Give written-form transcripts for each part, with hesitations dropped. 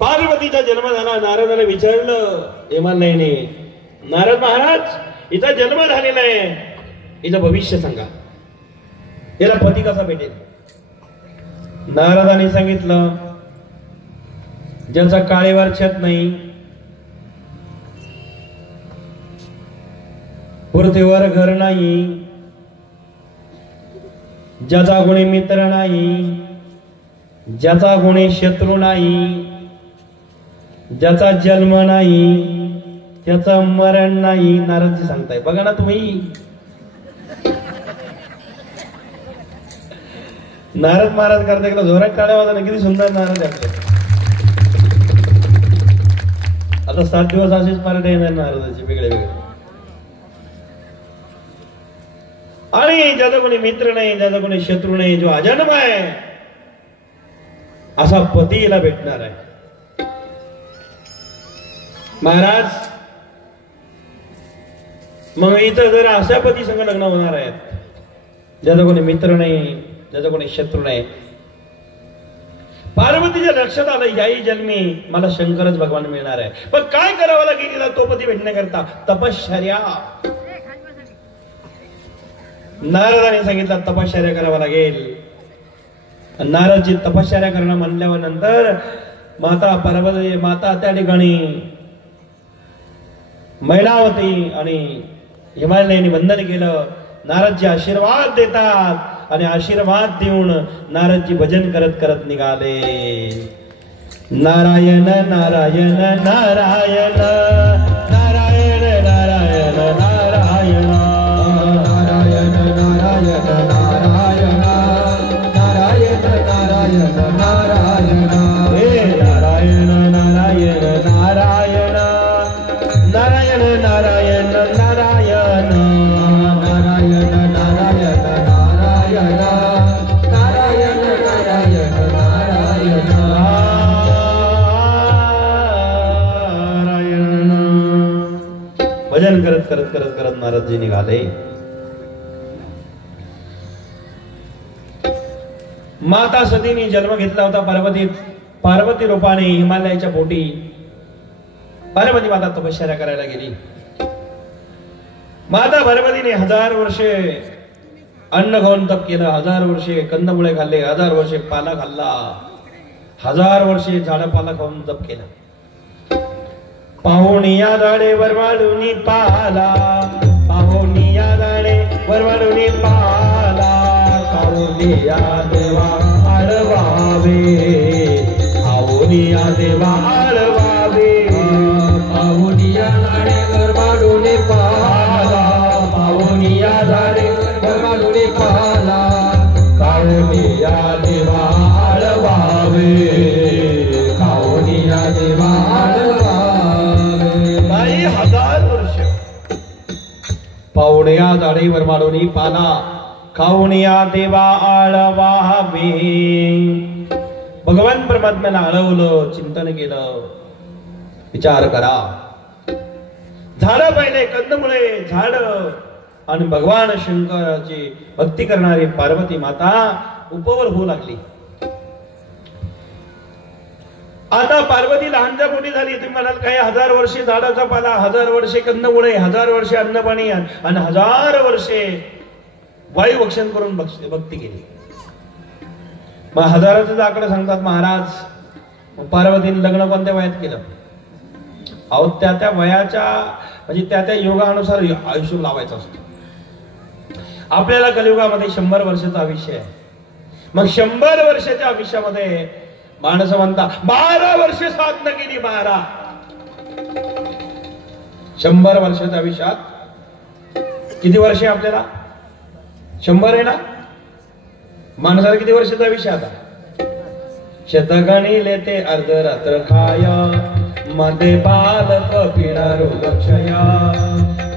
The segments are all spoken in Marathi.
पार्वतीचा जन्म झाला. नारदाने विचारलं हेमालयाने, नारद महाराज हिचा जन्म झालेला आहे, हिचं भविष्य सांगा, याला पती कसा भेटेल? नारदाने सांगितलं, ज्याचा काळेवर छत नाही, पृथ्वीवर घर नाही, ज्याचा कोणी मित्र नाही, ज्याचा कोणी शत्रू नाही, ज्याचा जन्म नाही, त्याचं मरण नाही. नारदजी सांगताय. बघा ना तुम्ही, नारद महाराज करता गेला जोरात टाळ्या वाजवल्या. किती सुंदर नारद आहे. आता 7 दिवस असेच पार्ट येणार नारदाचे वेगळे वेगळे. आणि ज्याचा कोणी मित्र नाही, ज्याचा कोणी शत्रू नाही, जो अजन्म आहे, असा पती हिला भेटणार आहे. महाराज मग इथं जर अशा पती संग लग्न होणार आहेत, ज्याचा कोणी मित्र नाही, ज्याचा कोणी शत्रू नाही. पार्वतीच्या लक्षात आलं, याही जन्मी मला शंकरच भगवान मिळणार आहे. पण काय करावं लागेल तिला तो पती भेटण्याकरता? तपश्चर्या. नारदाने सांगितलं तपश्चर्या करावं लागेल. नारदजी तपश्चर्या करणं म्हणल्यावर नंतर माता पार्वती, माता त्या ठिकाणी मैनावती आणि हिमालयाने वंदन केलं. नारदजी आशीर्वाद देतात आणि आशीर्वाद देऊन नारदजी भजन करत करत निघाले. नारायण नारायण नारायण नारायण नारायण नारायण नारायण नारायण नारायण नारायण नारायण नारायण हे नारायण नारायण नारायण नारायण नारायण नारायण नारायण नारायण नारायण नारायण नारायण नारायण नारायण. भजन करत करत करत करत नारदजी निघाले. माता सतीने जन्म घेतला होता. पार्वती रूपाने हिमालयाच्या पोटी पार्वती माता तपश्चर्या करायला गेली. माता पार्वतीने 1000 वर्षे अन्न खाऊन तप केलं, 1000 वर्षे कंदमुळे खाल्ले, 1000 वर्षे पाला खाल्ला, 1000 वर्षे झाडपाला खाऊन तप केलं. पाहुणिया झाडे वरवाडूनी पाला, पाहुणिया झाडे वरवाडूनी पाला, काहुनिया देवा आळवावे, काहुनिया देवा आळवावे, पाहुणिया झाडे वरवाडूनी पाला, पाहुणिया झाडे वरवाडूनी पाला, काहुनिया देवा आळवावे, काहुनिया देवा आळवावे. काही 1000 वर्ष पाहुणिया झाडे वरवाडूनी पाला, काहुनिया देवा आळवावे. भगवान परमात्म्याला आळवलं, चिंतन केलं. विचार करा, झाड पाहिले, कंदमुळे झाड आणि भगवान शंकराची भक्ती करणारी पार्वती माता उपवर होऊ लागली. आता पार्वती लहानच्या मोठी झाली. तुम्ही म्हणाल काही 1000 वर्षे झाडाचा पाला, 1000 वर्षे कंदमुळे, 1000 वर्षे अन्नपाणी आणि 1000 वर्षे वायुभक्षण करून भक्ती केली. मग 1000चा आकडा सांगतात महाराज. पार्वतीने लग्न कोणत्या वयात केलं? अहो त्या वयाच्या म्हणजे त्या योगानुसार आयुष्य लावायचं असतं. आपल्याला कलियुगामध्ये 100 वर्षाचं आयुष्य आहे. मग 100 वर्षाच्या आयुष्यामध्ये माणसं म्हणता 12 वर्षे साधना केली. 12 100 वर्षाच्या आयुष्यात किती वर्षे आपल्याला? 100 आहे ना. माणसाला किती वर्षाचा आयुष्य? आता शतगणी लेते अर्धरात्र खाया, मध्ये बालक पिणारो लक्षया,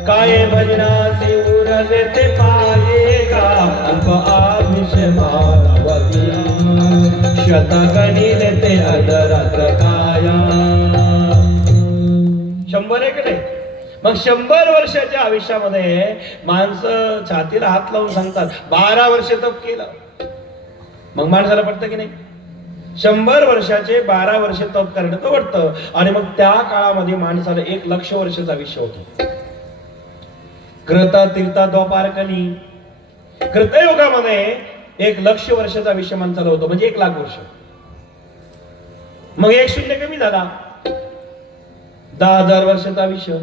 काय भजनाचे उरले ते पायेगा, अल्प आयुष्य मानवती, शतगणी लेते अर्धरात्र खाया. 100 आहे की नाही? मग 100 वर्षाच्या आयुष्यामध्ये माणसं छातीला हात लावून सांगतात 12 वर्ष तप केलं. मग माणसाला पटतं की नाही? 100 वर्षाचे 12 वर्षे तप करण्यात वाटतं. आणि मग त्या काळामध्ये माणसाला 1,00,000 वर्षाचा आयुष्य होतं. कृता तीर्था द्वापारकली कृतयुगामध्ये 1,00,000 वर्षाचा आयुष्य माणसाला होतो, म्हणजे 1,00,000 वर्ष. मग 1 शून्य कमी झाला, 10,000 वर्षाचा आयुष्य.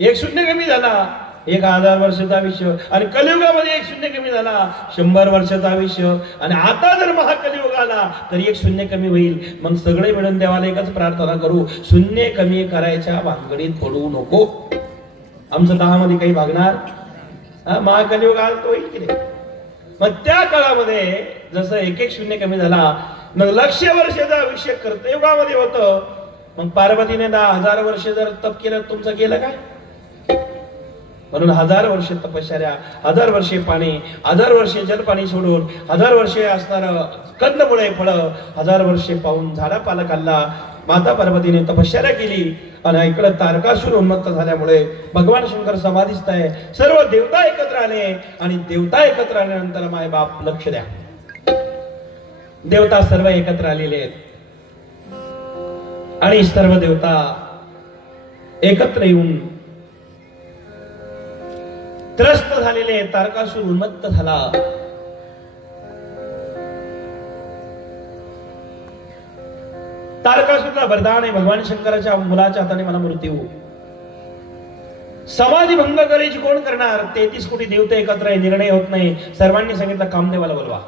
1 शून्य कमी झाला, 1,000 वर्षाचा आयुष्य. आणि कलियुगामध्ये 1 शून्य कमी झाला, 100 वर्षाचा आयुष्य. आणि आता जर महाकलियुग आला तर 1 शून्य कमी होईल. मग सगळे मिळून देवाला एकच प्रार्थना करू, शून्य कमी करायच्या भानगडीत पडू नको. आमचं 10 मध्ये काही भागणार? महाकलियुग आला तो होईल की नाही? मग त्या काळामध्ये जसं 1 शून्य कमी झाला, मग 1,00,000 वर्षाचा आयुष्य कर्तयुगामध्ये होतं. मग पार्वतीने 10,000 वर्ष जर तप केलं, तुमचं गेलं काय? म्हणून 1000 वर्षे तपश्चर्या, 1000 वर्षे पाणी, 1000 वर्षे जलपाणी सोडून, 1000 वर्षे असणार कंदमुळे फळं, 1000 वर्षे पाहून झाडा पाला खाल्ला. माता पार्वतीने तपश्चर्या केली. आणि इकडे तारकासुर उन्मत्त झाल्यामुळे भगवान शंकर समाधीस्थ आहे. सर्व देवता एकत्र आले. आणि देवता एकत्र आल्यानंतर माय बाप लक्ष द्या, देवता सर्व एकत्र आलेले आहेत. आणि सर्व देवता एकत्र येऊन त्रस्त झालेले. तारकासुर उन्मत्त झाला. तारकासुरला वरदान आहे, भगवान शंकराच्या मुलाच्या हाताने मला मृत्यू. समाधी भंग करायची कोण करणार? 33 कोटी देवता एकत्र आहे, निर्णय होत नाही. सर्वांनी सांगितलं कामदेवाला बोलवा.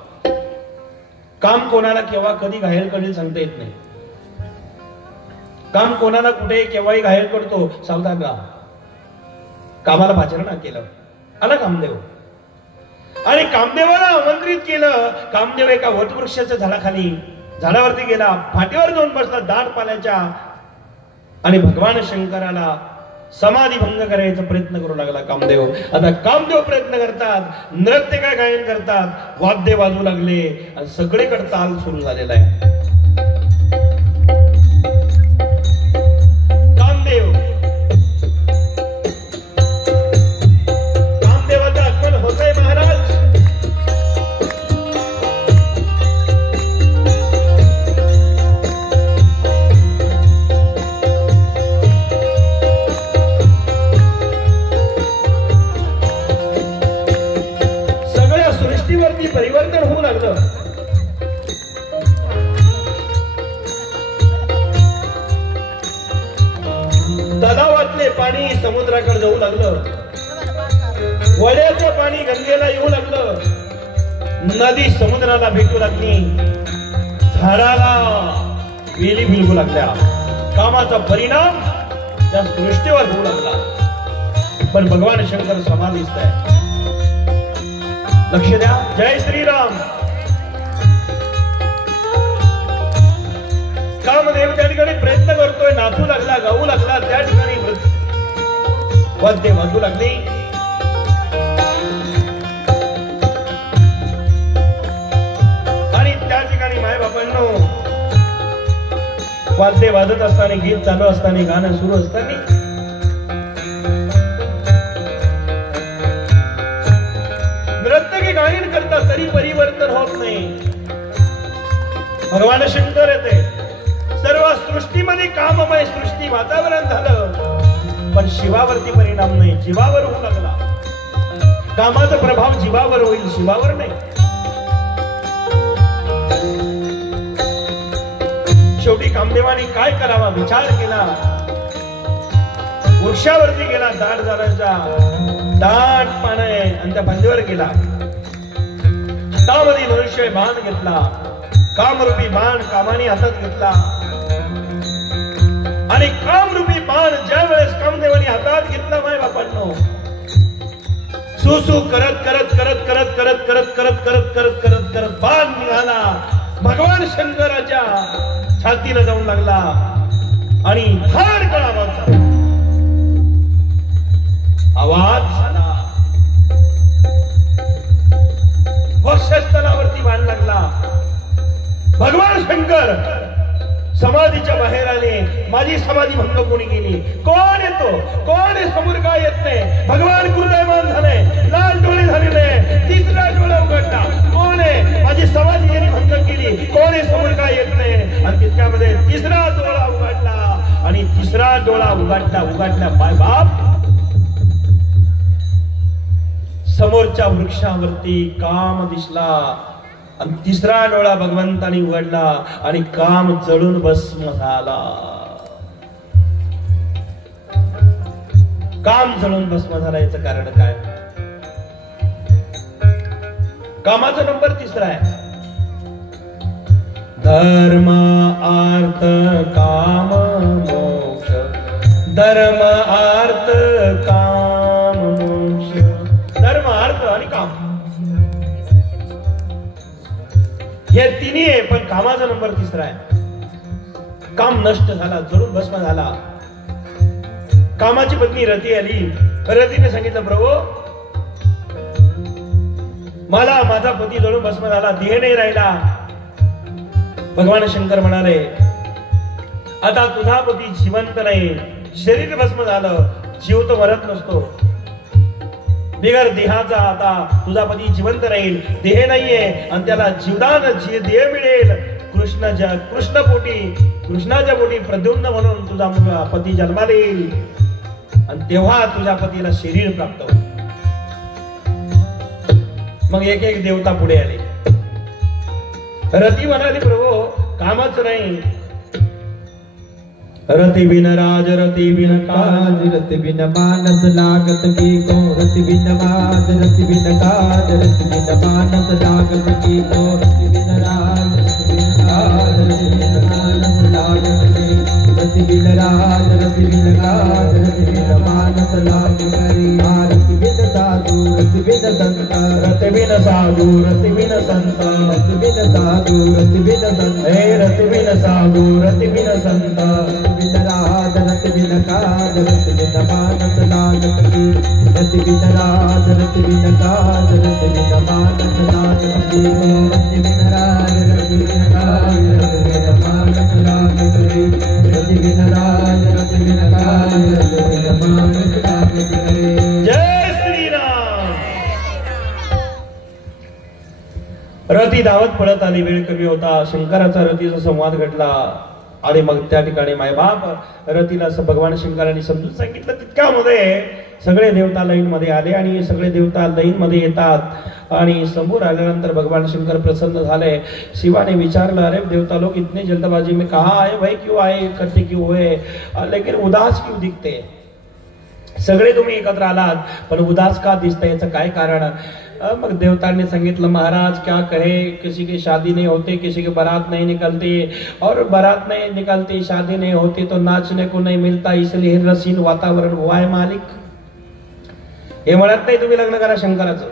काम कोणाला केव्हा कधी घायल करेल सांगता येत नाही. काम कोणाला कुठे केव्हाही घायल करतो, सावधान राहा. कामाला भाचरणा केलं, आला कामदेव. आणि कामदेवाला आमंत्रित केलं. कामदेव एका वटवृक्षाच्या झाडाखाली, झाडावरती गेला, फाटीवर जाऊन बसला दाट पाल्याच्या. आणि भगवान शंकराला समाधी भंग करायचा प्रयत्न करू लागला कामदेव. आता कामदेव प्रयत्न करतात, नृत्य काय गायन करतात, वाद्य वाजू लागले आणि सगळीकडे ताल सुरू झालेला आहे. कामदेवाचं आगमन होतंय महाराज. परिवर्तन होऊ लागलं. तलावातले पाणी समुद्राकडे जाऊ लागलं. वड्याचं पाणी गंगेला येऊ लागलं. नदी समुद्राला भेटू लागली. झाडाला वेली भिलगू लागल्या. कामाचा परिणाम त्या सृष्टीवर होऊ लागला. पण भगवान शंकर समाधीस्थ आहे. लक्ष द्या. जय श्रीराम. कामदेव त्या ठिकाणी प्रयत्न करतोय, नाचू लागला, गाऊ लागला. त्या ठिकाणी वाद्य वाजू लागली. आणि त्या ठिकाणी मायबापांनो वाद्य वाजत असताना, गीत चालू असताना, गाणं सुरू असताना नृत्य गायन करतात तरी परिवर्तन होत नाही. भगवान शंकर येते. सर्व सृष्टीमध्ये काममय सृष्टी वातावरण झालं, पण शिवावरती परिणाम नाही, जीवावर होऊ लागला. कामाचा प्रभाव जीवावर होईल, शिवावर नाही. शेवटी कामदेवाने काय करावा विचार केला. वृक्षावरती गेला, दाट झाडाचा दाट पान आहे, आणि त्या फांदीवर गेला. त्यामध्ये मनुष्य बाण घेतला. कामरूपी बाण कामाने हातात घेतला. आणि कामरूपी बाण ज्या वेळेस कामदेवाने हातात घेतला, माय बापांनो, सुसू करत करत करत करत करत करत करत करत करत करत करत बाण निघाला. भगवान शंकराच्या छातीला जाऊन लागला. आणि धाड कळा आवाज झाला. वक्षस्थलावरती बाण लागला. भगवान शंकर समाधीच्या बाहेर आले. माझी समाधी भंग कोणी केली? कोण येतो? कोण आहे? समोर काय येत नाही. भगवान कृदयमान झाले, लाल डोळे झालेले, तिसरा डोळा उघडला. कोण आहे? माझी समाधी यांनी भंग केली. कोण आहे? समोर काय येत नाही. आणि तितक्यामध्ये तिसरा डोळा उघडला आणि तिसरा डोळा उघडला बाय बाप समोरच्या वृक्षावरती काम दिसला आणि तिसरा डोळा भगवंतानी उघडला आणि काम जळून भस्म झाला. काम जळून भस्म झाला याचं कारण काय? कामाचा नंबर तिसरा आहे. धर्म अर्थ काम मोक्ष. धर्म अर्थ काम मोक्ष. धर्म अर्थ आणि काम हे तिन्ही आहे, पण कामाचा नंबर तिसरा आहे. काम नष्ट झाला, जरूर भस्म झाला. कामाची पत्नी रती आली. रतीने सांगितलं प्रभू मला माझा पती जळून भस्म झाला, देह नाही राहिला. भगवान शंकर म्हणाले आता तुझा पती जिवंत नाही, शरीर भस्म झालं, जीव तो मरत नसतो. बिगर देहाचा आता तुझा पती जिवंत राहील, देह नाहीये आणि त्याला जीवदान देह मिळेल. कृष्णाच्या पोटी प्रद्युम्न म्हणून तुझा पती जन्माला येईल आणि तेव्हा तुझ्या पतीला शरीर प्राप्त होईल. मग एक एक देवता पुढे आले. रती म्हणाली प्रभू कामच नाही. रति बिन राज रति बिन काज रति बिन मानस लागत की को. रति बिन माज रति बिन काज रति बिन मानस लागत की को. रति बिन राज रति बिन काज रति बिन मानस लागत की. रति बिन राज रति बिन काज रति बिन मानस लागत की. रति बिन साधु रति बिन संत. रति बिन साधु रति बिन संत. रति बिन साधु रति बिन संत. हे रति बिन साधु रति बिन संत. बिन राज रति बिन काज रति बिन मानस लागत की. रति बिन राज रति बिन काज रति बिन मानस लागत की. रति बिन राज रति बिन काज रति बिन मानस लागत की. रति बिन राज रति बिन काज रति बिन मानस लागत की. जय श्री राम. रती धावत पडत आली. वेळ कमी होता. शंकराचा रतीचा संवाद घडला आणि मग त्या ठिकाणी मायबाप रतीला असं भगवान शंकरांनी समजून सांगितलं. तितक्यामध्ये सगळे देवता लाईन मध्ये आले आणि सगळे देवता लाईन मध्ये येतात आणि समोर आल्यानंतर भगवान शंकर प्रसन्न झाले. शिवाने विचारलं अरे देवता लोग इतने जल्दबाजी में कहा आए भाई, क्यों आए, इकट्ठे क्यों हुए, लेकिन उदास क्यों दिखते. सगळे तुम्ही एकत्र आलात पण उदास का दिसते, याचं काय कारण. मग देवताने सांगितलं महाराज क्या कहे, किसी की शादी नहीं होती, किसी की बारात नहीं निकलती, और बारात नहीं निकलती, शादी नहीं होती तो नाचने को नहीं मिलता, इसलिए रसीन वातावरण हुआ है मालिक. हे म्हणत नाही तुम्ही लग्न करा शंकराचं.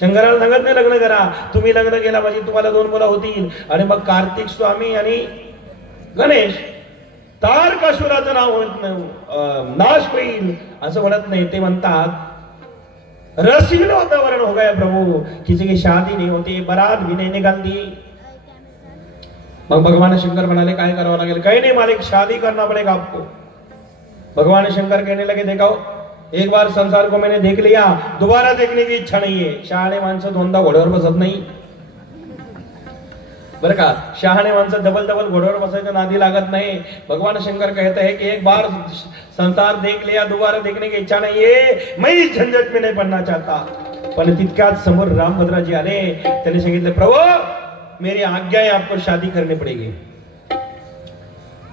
शंकराला सांगत नाही लग्न करा, तुम्ही लग्न केला म्हणजे तुम्हाला 2 मुलं होतील. आणि मग कार्तिक स्वामी आणि गणेश तारकासुराचं नाश होईल असं म्हणत नाही. ते म्हणतात रसीन वातावरण हो गया प्रभु, किसी की शादी नहीं होती, बारात भी नहीं निकलती. मग भगवान शंकर म्हणाले काय करावं लागेल. काही नाही मालिक, शादी करना पड़ेगा आपको. भगवान शंकर कहने लगे देखो एक बार संसार को मैंने देख लिया, दोबारा देखने की इच्छा नहीं है. शहाणे माणसं दोनदा घोड्यावर बसत नाही बरं का. शहाणे माणसं डबल घोड्यावर बसायचं नादी लागत नाही. भगवान शंकर कहते हैं कि एक बार संसार देख लिया, दोबारा देखने की इच्छा नहीं है, मैं इस झंझट में नहीं पड़ना चाहता. पण तितक्यात समोर रामभद्राजी आले. त्यांनी सांगितलं प्रभु मेरी आज्ञा है, आपको शादी करनी पड़ेगी.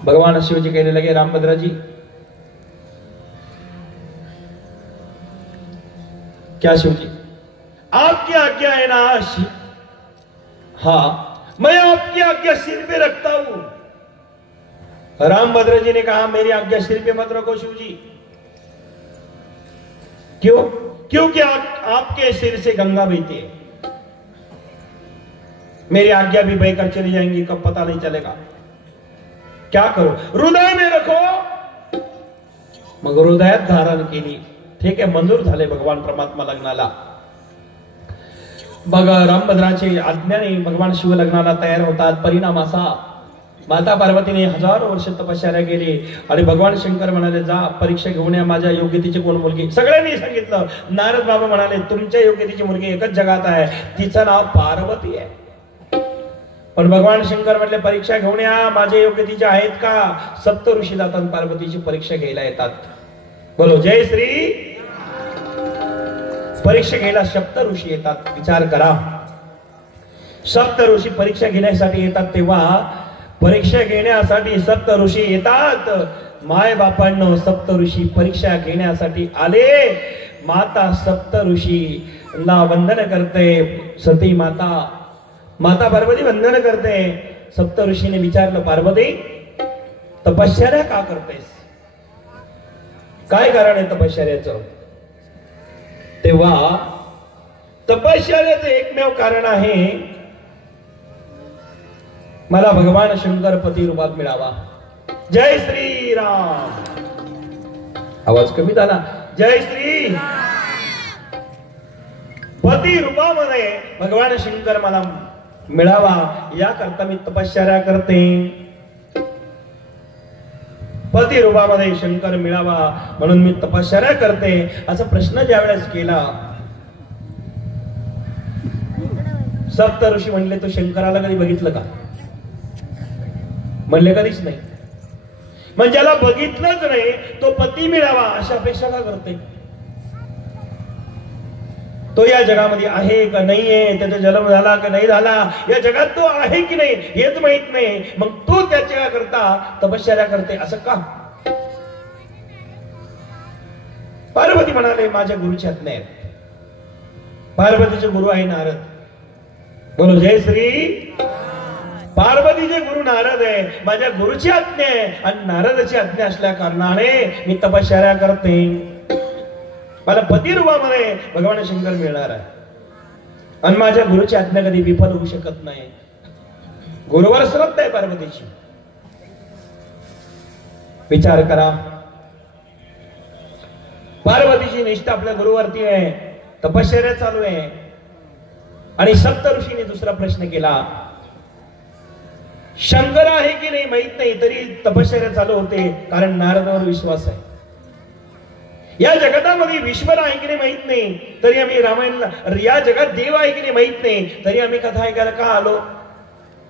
भगवान शिवजी कहने लगे रामभद्राजी क्या शिवजी आपकी आज्ञा है ना. हाँ मैं आपकी आज्ञा सिर पे रखता हूं. रामभद्र जी ने कहा मेरी आज्ञा सिर पे मत रखो शिवजी. क्यों? क्योंकि आपके सिर से गंगा बहती है. मेरी आज्ञा भी बहकर चली जाएंगी, कब पता नहीं चलेगा. क्या करो, हृदय में रखो. मग हृदयात धारण केली. ठीक आहे, मंजूर झाले भगवान परमात्मा लग्नाला. मग रामभद्राचे आज्ञाने भगवान शिव लग्नाला तयार होतात. परिणाम असा माता पार्वतीने 1000 वर्ष तपश्चर्या केली आणि भगवान शंकर म्हणाले जा परीक्षा घेऊन या माझ्या योग्यतेची कोण मुलगी. सगळ्यांनी सांगितलं. नारद बाबा म्हणाले तुमच्या योग्यतेची मुलगी एकच जगात आहे, तिचं नाव पार्वती आहे. पण भगवान शंकर म्हटले परीक्षा घेऊन या, माझे योग्यतेचे आहेत का? सप्त ऋषी जातात पार्वतीची परीक्षा घ्यायला येतात. बोलो जय श्री. परीक्षा घ्यायला सप्त ऋषी येतात. विचार करा, सप्त ऋषी परीक्षा घेण्यासाठी येतात. तेव्हा परीक्षा घेण्यासाठी सप्त ऋषी येतात. माय बापांनो, सप्त ऋषी परीक्षा घेण्यासाठी आले. माता सप्त ऋषींना वंदन करते. सती माता पार्वती वंदन करते. सप्त ऋषीने विचारलं, पार्वती तपश्चर्या का करतेस? काय कारण आहे तपश्चर्याचं? तेव्हा तपश्चर्याचं एकमेव कारण आहे, मला भगवान शंकर पती रूपात मिळावा. जय श्री राम. आवाज कमी झाला. जय श्री. पती रूपामध्ये भगवान शंकर मला मिळावा, याकरता मी तपश्चर्या करते. पती रूपामध्ये शंकर मिळावा म्हणून मी तपश्चर्या करते. असा प्रश्न ज्यावेळेस केला, सप्त ऋषी म्हणले, तो शंकराला कधी बघितलं का? म्हणले कधीच नाही. म्हणजे ज्याला बघितलंच नाही तो पती मिळावा अशी अपेक्षा का करते? तो या जगामध्ये आहे का नाहीये, त्याचा जन्म झाला का नाही झाला, या जगात तो आहे की नाही हेच माहित नाही, मग तो त्याच्या करता तपश्चर्या करते असं का? पार्वती म्हणाले, माझ्या गुरुची आज्ञा आहे. पार्वतीचे गुरु आहे नारद. बोलो जय श्री. पार्वतीचे गुरु नारद आहे. माझ्या गुरुची आज्ञा आहे आणि नारदाची आज्ञा असल्या कारणाने मी तपश्चर्या करते. मला पती रूपामध्ये भगवान शंकर मिळणार आहे आणि माझ्या गुरुची आज्ञा कधी विफल होऊ शकत नाही. गुरुवर श्रद्धा आहे पार्वतीची. विचार करा, पार्वतीची निष्ठा आपल्या गुरुवरती आहे. तपश्चर्या चालू आहे. आणि सप्त ऋषीने दुसरा प्रश्न केला, शंकर आहे की नाही माहित नाही तरी तपश्चर्या चालू होते, कारण नारदावर विश्वास आहे. या जगतामध्ये ईश्वर आहे की नाही माहित नाही तरी आम्ही रामायणला, या जगात देव आहे की नाही माहित नाही तरी आम्ही कथा ऐकायला का आलो?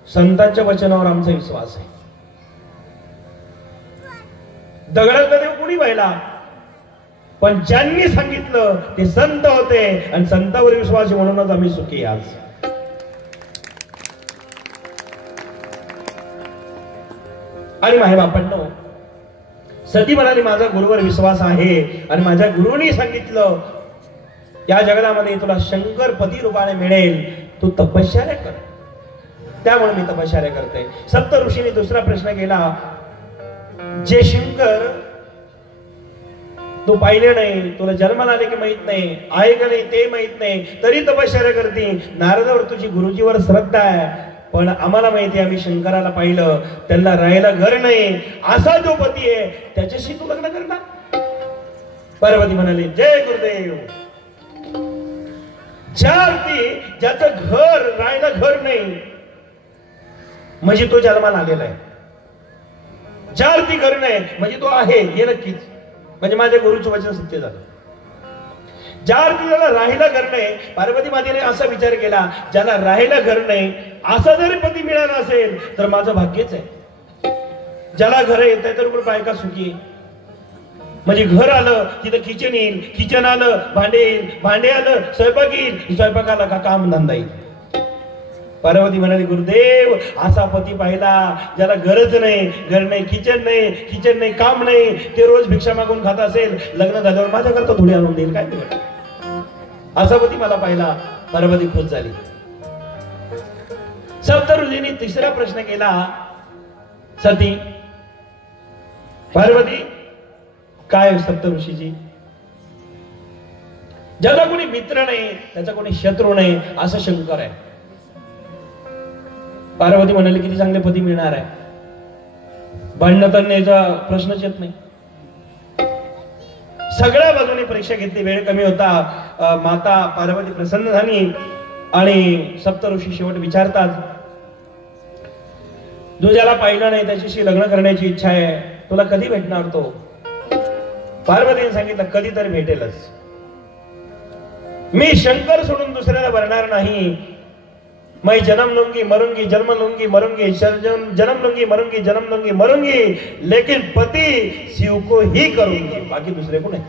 संतांच्या वचनावर आमचा विश्वास आहे. दगडातला देव कुणी पाहिला, पण ज्यांनी सांगितलं ते संत होते आणि संतावर विश्वास म्हणूनच आम्ही सुखी आज. आणि माझ्या बापांनो, सती म्हणाली, माझा गुरुवर विश्वास आहे आणि माझ्या गुरुनी सांगितलं या जगतामध्ये तुला शंकर पती रूपाने मिळेल, तू तपश्चर्या कर. त्यामुळे मी तपश्चर्या करते. सप्त ऋषीने दुसरा प्रश्न केला, जे शंकर तू पाहिले नाही, तुला जन्माला आले की माहित नाही, आहे का नाही ते माहित नाही, तरी तपश्चर्या करते. नारदावर तुझी गुरुजीवर श्रद्धा आहे, पण आम्हाला माहिती आहे, आम्ही शंकराला पाहिलं, त्यांना राहायला घर नाही, असा जो पती आहे त्याच्याशी तू लग्न करणार? पार्वती म्हणाली, जय गुरुदेव. ज्याचं घर राहायला घर नाही म्हणजे तो जन्माला आलेला आहे. ज्यावरती घर नाही म्हणजे तो आहे हे नक्कीच, म्हणजे माझ्या गुरुचं वचन सत्य झालं. ज्यावरती त्याला राहायला घर नाही, पार्वती मातेने असा विचार केला, ज्याला राहायला घर नाही असा जरी पती मिळाला असेल तर माझं भाग्यच आहे. ज्याला घर येत आहे तर बायका सुखी, म्हणजे घर आलं तिथं किचन येईल, किचन आलं भांडे येईल, भांडे आलं स्वयंपाक येईल, स्वयंपाकाला का काम धंदा येईल. पार्वती म्हणाली, गुरुदेव असा पती पाहिला ज्याला गरज नाही, घर नाही, किचन नाही, काम नाही, ते रोज भिक्षा मागून खात असेल, लग्न झाल्यावर माझ्याकरता थोडी आणून देईल काय ते, असा पती मला पाहिला. पार्वती खुश झाली. सप्त ऋषींनी तिसरा प्रश्न केला, सती पार्वती काय सप्त ऋषीजी, ज्याचा कोणी मित्र नाही त्याचा कोणी शत्रू नाही असं शंकर आहे. पार्वती म्हणाली, किती चांगले पती मिळणार आहे, भांडण करण्याचा प्रश्नच येत नाही. सगळ्या बाजूने परीक्षा घेतली, वेळ कमी होता. माता पार्वती प्रसन्न झाली आणि सप्त ऋषी शेवट विचारतात, जो ज्याला पाहिलं नाही त्याच्याशी लग्न करण्याची इच्छा आहे, तुला कधी भेटणार तो? पार्वतीने सांगितलं, कधी तरी भेटेलच. मी शंकर सोडून दुसऱ्याला भरणार नाही. मैं जन्म लूंगी मरूंगी, जन्म लूंगी मरूंगी, जन्म लूंगी मरूंगी, जन्म लूंगी मरूंगी, लेकिन पति शिव को ही करूंगी, बाकी दुसरे को नाही.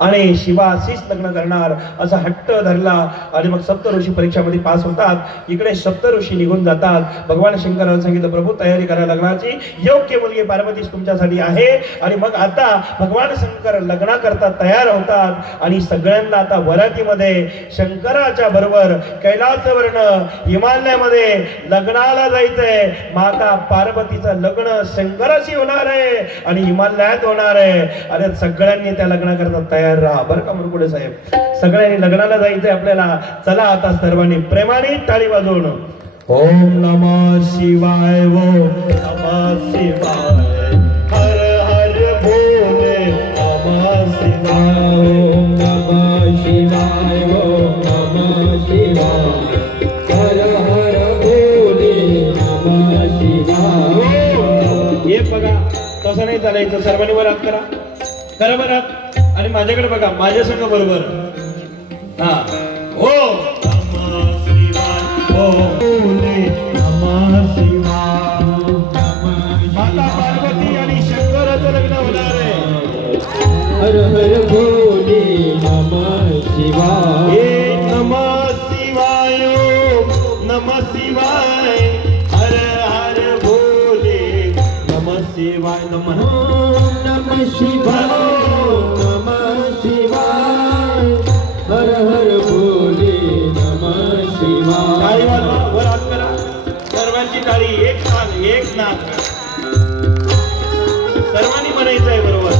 आणि शिवाशीच लग्न करणार असा हट्ट धरला. आणि मग सप्त ऋषी परीक्षामध्ये पास होतात. इकडे सप्त ऋषी निघून जातात. भगवान शंकराला सांगितलं, प्रभू तयारी करा लग्नाची, योग्य मुलगी पार्वतीच तुमच्यासाठी आहे. आणि मग आता भगवान शंकर लग्ना करता तयार होतात. आणि सगळ्यांना आता वरातीमध्ये शंकराच्या बरोबर कैलासवर्ण हिमालयामध्ये लग्नाला जायचंय. माता पार्वतीचं लग्न शंकराशी होणार आहे आणि हिमालयात होणार आहे. आणि सगळ्यांनी त्या लग्नाकरता तयार राहा बरं का मुरकुडे साहेब. सगळ्यांनी लग्नाला जायचंय आपल्याला. चला आता सर्वांनी प्रेमाने टाळी वाजवून ओम नमः शिवाय, ओम नमः शिवाय, हर हर भोले नमः शिवाय, ओम नमः शिवाय, ओम नमः शिवाय, हर हर भोले नमः शिवाय. हे बघा तसं नाही चालायचं. सर्वांनी वर हात करा, करा बरं हात. आणि माझ्याकडे बघा, माझ्या संग बरोबर. हा, ओम नमः शिवाय, ओम भोले नमः शिवाय. माता पार्वती आणि शंकराचं लग्न होणार आहे. हर हर भोले नमः शिवाय. हे नमः शिवाय, ओम नमः शिवाय, हर हर भोले नमः शिवाय. नमः नमः शिवाय, नमः शिवाय, हर हर भोले नमः शिवाय. टाळी वाजवा, वर हात करा. सर्वांची टाळी, एक नाक, एक नाक. सर्वांनी म्हणायचं आहे बरोबर.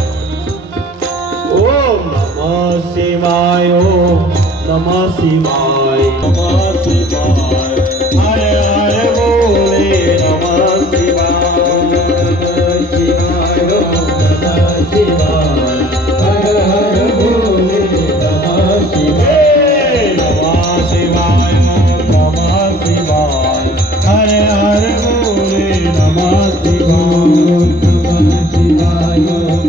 ओम नमः शिवाय, ओम नमः शिवाय, नमः शिवाय, हर हर भोले नमः शिवाय, नमः शिवाय, नमः शिवाय, हर हर भोले नमः शिवाय. नमः शिवाय, नमः शिवाय, हर हर भोले नमः शिवाय. नमः शिवाय, नमः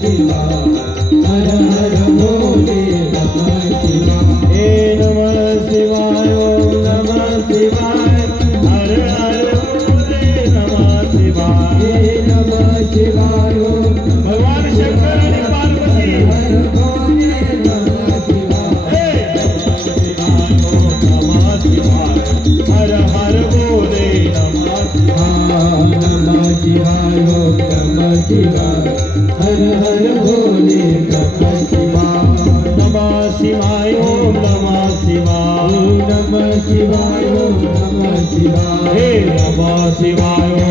शिवाय, हर हर भोले नमः शिवाय. हे नमः शिवाय, नमः शिवाय, हर हर भोले नमः शिवाय. हे नमः शिवाय, भगवान शंकर आणि पार्वती. हर भोले नमः शिवाय. नमः शिवाय, हर हर भोले नमः शिवाय. नमः शिवाय, नमः शिवाय, हर हर भोले नमः शिवाय. नमः शिवाय, ओम नमः शिवाय, नमः शिवाय, नमः शिवाय. हे नमः शिवाय,